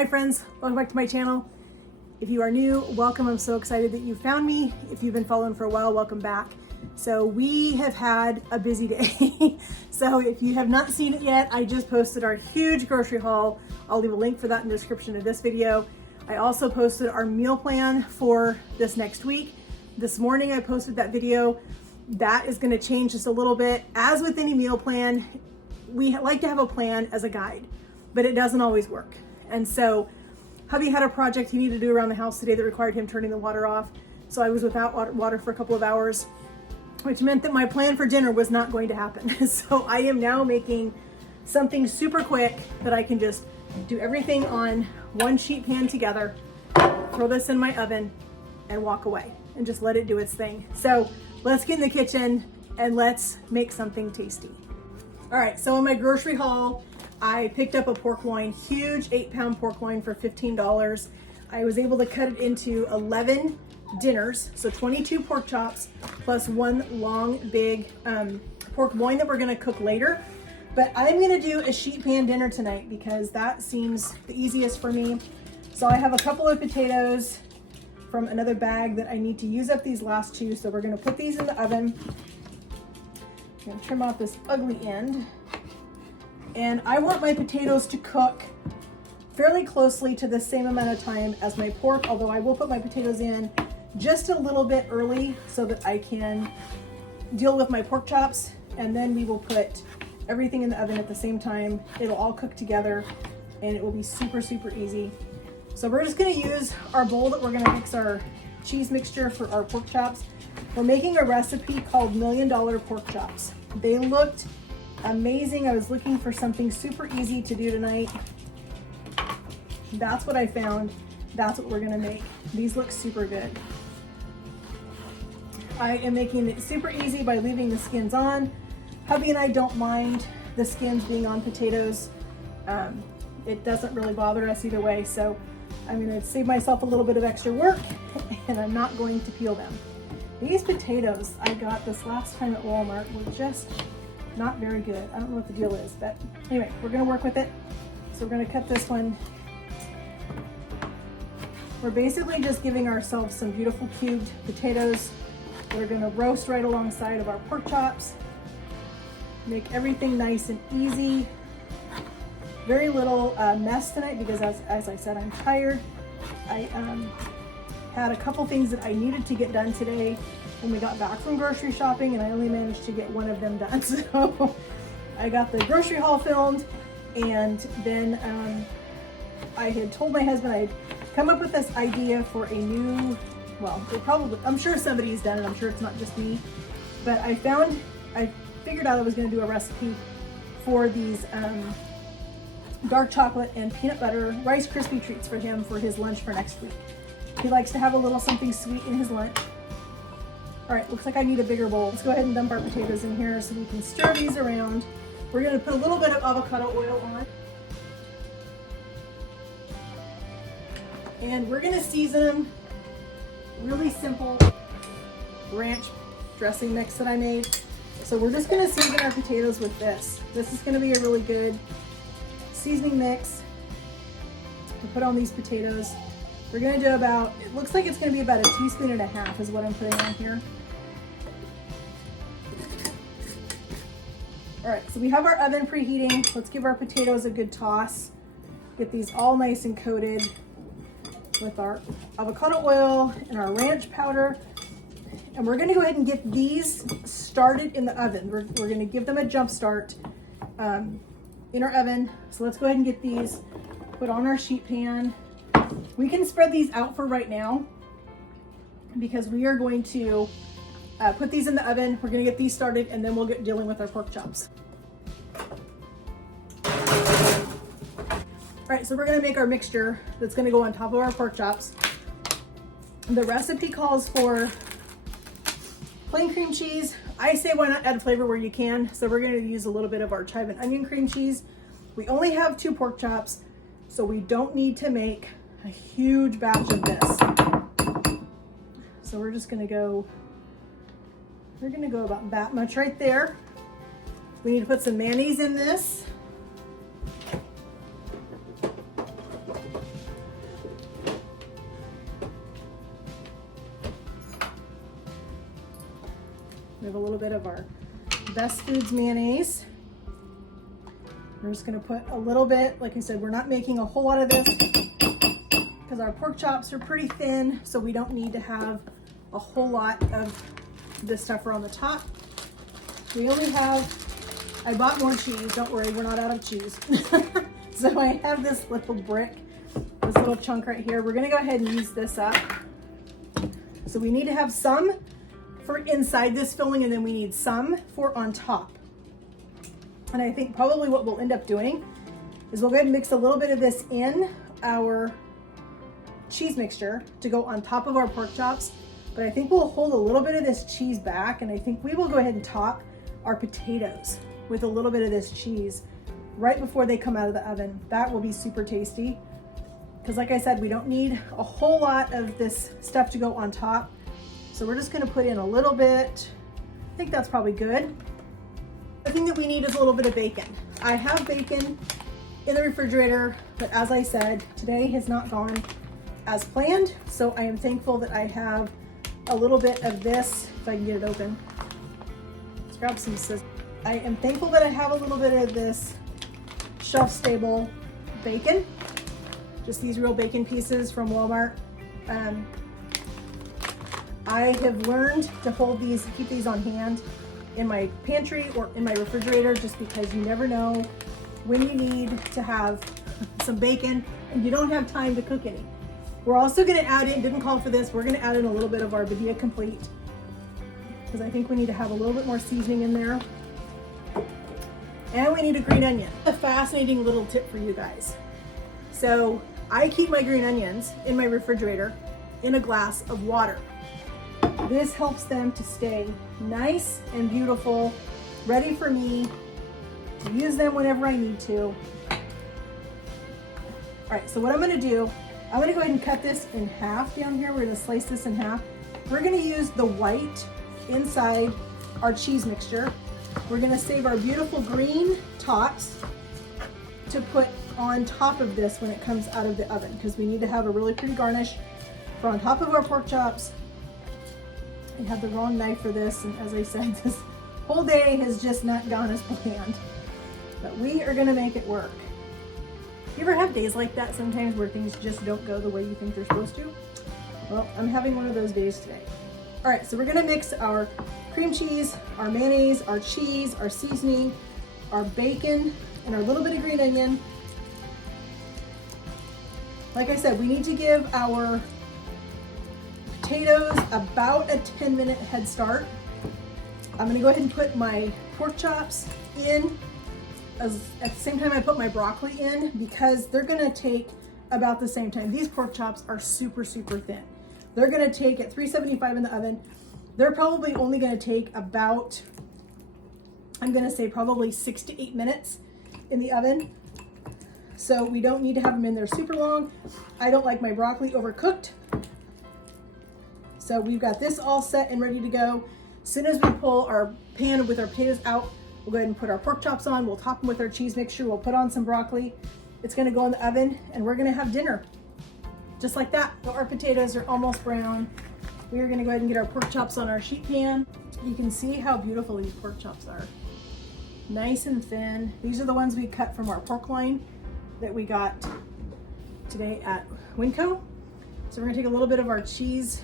Hi friends, welcome back to my channel. If you are new, welcome. I'm so excited that you found me. If you've been following for a while, welcome back. So we have had a busy day. So if you have not seen it yet, I just posted our huge grocery haul. I'll leave a link for that in the description of this video. I also posted our meal plan for this next week. This morning I posted that video. That is going to change just a little bit. As with any meal plan, we like to have a plan as a guide, but it doesn't always work. And so hubby had a project he needed to do around the house today that required him turning the water off. So I was without water for a couple of hours, which meant that my plan for dinner was not going to happen. So I am now making something super quick that I can just do everything on one sheet pan together, throw this in my oven and walk away and just let it do its thing. So let's get in the kitchen and let's make something tasty. All right, so in my grocery haul, I picked up a pork loin, huge 8-pound pork loin for $15. I was able to cut it into 11 dinners, so 22 pork chops plus one long, big pork loin that we're gonna cook later. But I'm gonna do a sheet pan dinner tonight because that seems the easiest for me. So I have a couple of potatoes from another bag that I need to use up these last two. So we're gonna put these in the oven. I'm gonna trim off this ugly end. And I want my potatoes to cook fairly closely to the same amount of time as my pork, although I will put my potatoes in just a little bit early so that I can deal with my pork chops. And then we will put everything in the oven at the same time. It'll all cook together and it will be super, super easy. So we're just gonna use our bowl that we're gonna mix our cheese mixture for our pork chops. We're making a recipe called $1 Million Pork Chops. They looked amazing. I was looking for something super easy to do tonight. That's what I found. That's what we're gonna make. These look super good. I am making it super easy by leaving the skins on. Hubby and I don't mind the skins being on potatoes. It doesn't really bother us either way. So I'm gonna save myself a little bit of extra work and I'm not going to peel them. These potatoes I got this last time at Walmart were just not very good. I don't know what the deal is, but anyway, we're gonna work with it. So we're gonna cut this one. We're basically just giving ourselves some beautiful cubed potatoes that are gonna roast right alongside of our pork chops. Make everything nice and easy. Very little mess tonight because as I said, I'm tired. I had a couple things that I needed to get done today when we got back from grocery shopping and I only managed to get one of them done. So I got the grocery haul filmed and then I had told my husband I'd come up with this idea for a new, well, I'm sure somebody's done it. I'm sure it's not just me, but I figured out I was gonna do a recipe for these dark chocolate and peanut butter Rice Krispie treats for him for his lunch for next week. He likes to have a little something sweet in his lunch. All right, looks like I need a bigger bowl. Let's go ahead and dump our potatoes in here so we can stir these around. We're gonna put a little bit of avocado oil on. And we're gonna season them. Really simple ranch dressing mix that I made. So we're just gonna season our potatoes with this. This is gonna be a really good seasoning mix to put on these potatoes. We're gonna do about, it looks like it's gonna be about 1.5 teaspoons is what I'm putting on here. All right, so we have our oven preheating. Let's give our potatoes a good toss. Get these all nice and coated with our avocado oil and our ranch powder. And we're gonna go ahead and get these started in the oven. We're gonna give them a jump start in our oven. So let's go ahead and get these put on our sheet pan. We can spread these out for right now because we are going to put these in the oven. We're gonna get these started and then we'll get dealing with our pork chops. All right, so we're gonna make our mixture that's gonna go on top of our pork chops. The recipe calls for plain cream cheese. I say why not add flavor where you can. So we're gonna use a little bit of our chive and onion cream cheese. We only have 2 pork chops, so we don't need to make a huge batch of this. So we're just gonna go, about that much right there. We need to put some mayonnaise in this. bit of our Best Foods mayonnaise. We're just gonna put a little bit, like I said, we're not making a whole lot of this because our pork chops are pretty thin, so we don't need to have a whole lot of this stuff on the top. We only have, I bought more cheese, don't worry, we're not out of cheese. So I have this little brick, this little chunk right here. We're gonna go ahead and use this up. So we need to have some for inside this filling, and then we need some for on top. And I think probably what we'll end up doing is we'll go ahead and mix a little bit of this in our cheese mixture to go on top of our pork chops. But I think we'll hold a little bit of this cheese back, and I think we will go ahead and top our potatoes with a little bit of this cheese right before they come out of the oven. That will be super tasty. Because like I said, we don't need a whole lot of this stuff to go on top. So we're just gonna put in a little bit. I think that's probably good. The thing that we need is a little bit of bacon. I have bacon in the refrigerator, but as I said, today has not gone as planned. So I am thankful that I have a little bit of this, if I can get it open. Let's grab some scissors. I am thankful that I have a little bit of this shelf-stable bacon. Just these real bacon pieces from Walmart. I have learned to hold these, keep these on hand in my pantry or in my refrigerator, just because you never know when you need to have some bacon and you don't have time to cook any. We're also gonna add in, didn't call for this, we're gonna add in a little bit of our Veggie complete, because I think we need to have a little bit more seasoning in there. And we need a green onion. A fascinating little tip for you guys. So I keep my green onions in my refrigerator in a glass of water. This helps them to stay nice and beautiful, ready for me to use them whenever I need to. All right, so what I'm gonna do, I'm gonna go ahead and cut this in half down here. We're gonna slice this in half. We're gonna use the white inside our cheese mixture. We're gonna save our beautiful green tops to put on top of this when it comes out of the oven, because we need to have a really pretty garnish for on top of our pork chops. I had the wrong knife for this, and as I said, this whole day has just not gone as planned, but we are gonna make it work. You ever have days like that sometimes where things just don't go the way you think they're supposed to? Well, I'm having one of those days today. All right, so we're gonna mix our cream cheese, our mayonnaise, our cheese, our seasoning, our bacon, and our little bit of green onion. Like I said, we need to give our potatoes about a 10-minute head start. I'm gonna go ahead and put my pork chops in at the same time I put my broccoli in, because they're gonna take about the same time. These pork chops are super, super thin. They're gonna take at 375 in the oven. They're probably only gonna take about, I'm gonna say probably 6 to 8 minutes in the oven. So we don't need to have them in there super long. I don't like my broccoli overcooked. So we've got this all set and ready to go. As soon as we pull our pan with our potatoes out, we'll go ahead and put our pork chops on. We'll top them with our cheese mixture. We'll put on some broccoli. It's gonna go in the oven and we're gonna have dinner. Just like that. So our potatoes are almost brown. We are gonna go ahead and get our pork chops on our sheet pan. You can see how beautiful these pork chops are. Nice and thin. These are the ones we cut from our pork loin that we got today at Winco. So we're gonna take a little bit of our cheese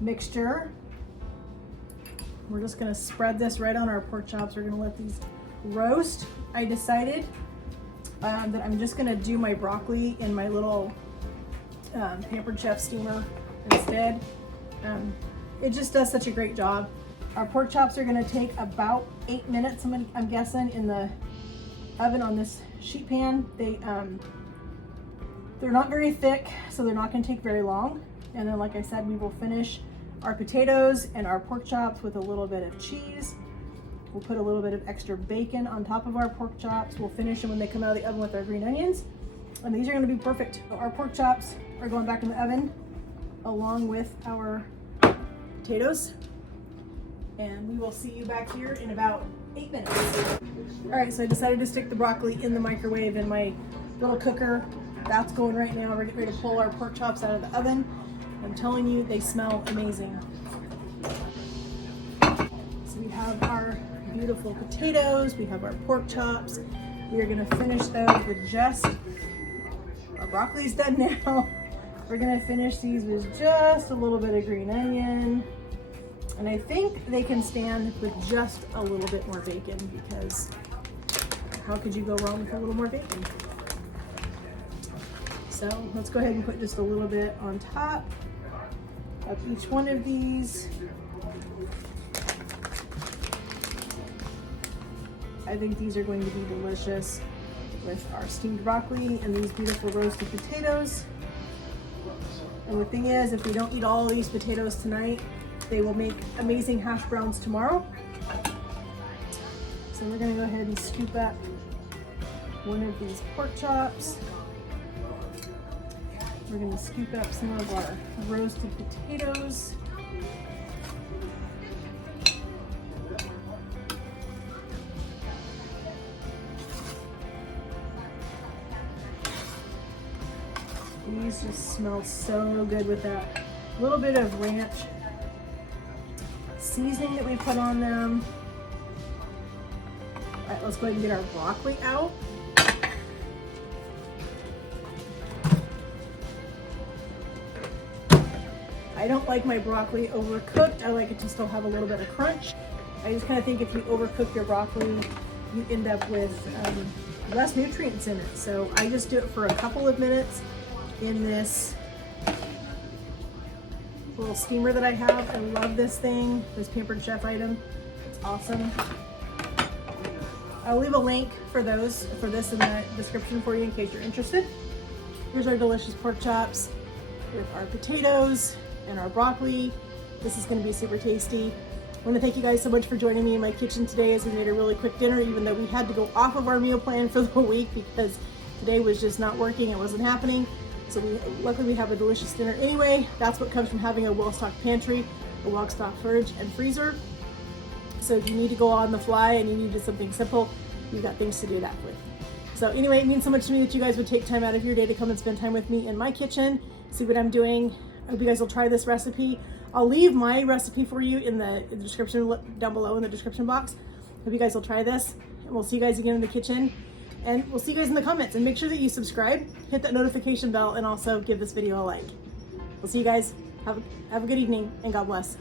mixture. We're just gonna spread this right on our pork chops. We're gonna let these roast. I decided that I'm just gonna do my broccoli in my little Pampered Chef steamer instead. It just does such a great job. Our pork chops are gonna take about 8 minutes, I'm guessing, in the oven on this sheet pan. They're not very thick, so they're not gonna take very long. And then, like I said, we will finish our potatoes and our pork chops with a little bit of cheese. We'll put a little bit of extra bacon on top of our pork chops. We'll finish them when they come out of the oven with our green onions. And these are gonna be perfect. So our pork chops are going back in the oven along with our potatoes. And we will see you back here in about 8 minutes. All right, so I decided to stick the broccoli in the microwave in my little cooker. That's going right now. We're getting ready to pull our pork chops out of the oven. I'm telling you, they smell amazing. So have our beautiful potatoes. We have our pork chops. We are gonna finish those with just, our broccoli's done now. We're gonna finish these with just a little bit of green onion. And I think they can stand with just a little bit more bacon, because how could you go wrong with a little more bacon? So let's go ahead and put just a little bit on top of each one of these. I think these are going to be delicious with our steamed broccoli and these beautiful roasted potatoes. And the thing is, if we don't eat all of these potatoes tonight, they will make amazing hash browns tomorrow. So we're gonna go ahead and scoop up one of these pork chops. We're gonna scoop up some of our roasted potatoes. These just smell so good with that little bit of ranch seasoning that we put on them. All right, let's go ahead and get our broccoli out. I don't like my broccoli overcooked. I like it to still have a little bit of crunch. I just kind of think if you overcook your broccoli, you end up with less nutrients in it. So I just do it for a couple of minutes in this little steamer that I have. I love this thing, this Pampered Chef item. It's awesome. I'll leave a link for this in the description for you in case you're interested. Here's our delicious pork chops with our potatoes and our broccoli. This is going to be super tasty. I want to thank you guys so much for joining me in my kitchen today as we made a really quick dinner, even though we had to go off of our meal plan for the week because today was just not working. It wasn't happening. So luckily we have a delicious dinner anyway. That's what comes from having a well-stocked pantry, a well-stocked fridge and freezer. So if you need to go on the fly and you need something simple, you've got things to do that with. So anyway, it means so much to me that you guys would take time out of your day to come and spend time with me in my kitchen, see what I'm doing. I hope you guys will try this recipe. I'll leave my recipe for you in the description down below in the description box. Hope you guys will try this, and we'll see you guys again in the kitchen. And we'll see you guys in the comments, and make sure that you subscribe, hit that notification bell, and also give this video a like. We'll see you guys. Have a good evening, and God bless.